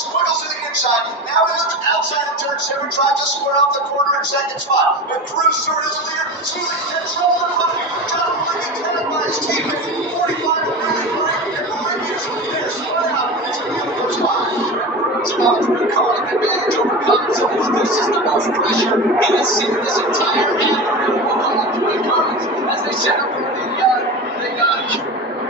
squiggles to the inside. Now he looks outside of turn 7, tries to square off the corner in second spot. But Cruz short his leader, smoothly control the running. John Murphy headed by his teammate, 45 to 33, and Murphy's there split out into the first spot. It's about to recall an advantage over Collins. This is the most pressure he has seen this entire afternoon. Behind Dwayne Collins as they set up for the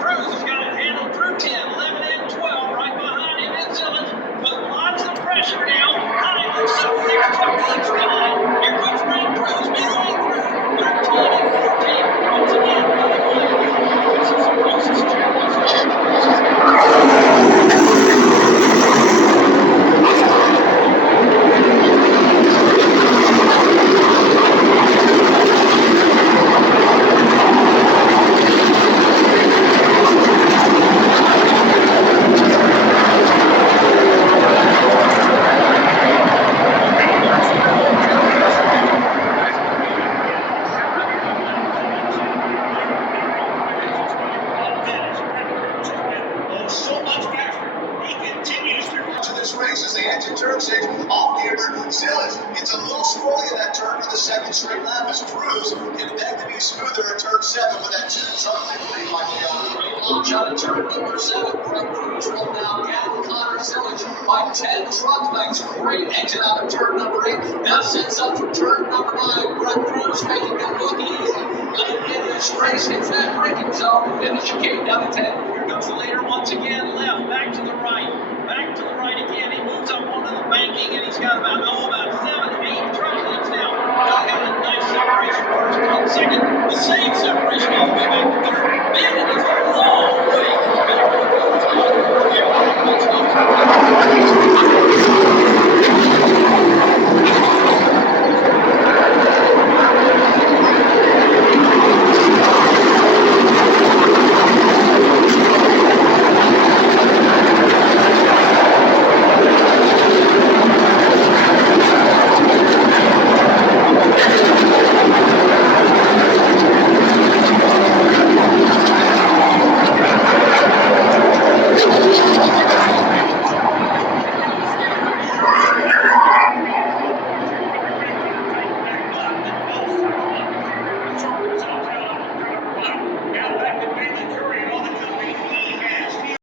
Cruz has got it handled through 10, 11, and 12. Right behind him is Zillins. Put lots of pressure now. High looks up, 6 truck leads behind. Here comes Ray Cruz midway through. 13 and 14. Once again, running away. This is the closest championship. As they enter turn 6, off the Zillins gets a little squirrely in that turn for the second straight lap as Cruz can beg to be smoother in turn 7 with that 2 truck victory by launch out of turn number 7. Brett Cruz will now down Connor Zillins by 10 truck lengths. Great exit out of turn number 8. Now sets up for turn number 9. Brett Cruz making it look easy. In this race, hits that braking zone in the chicane down to 10. Here comes the leader once again, left, back to the right. Back to the right again. He moves up onto the banking, and he's got about 7, 8 truck leads now. He got a nice separation first and second. The same separation all the way back to third. Man, it is a long way back to the third.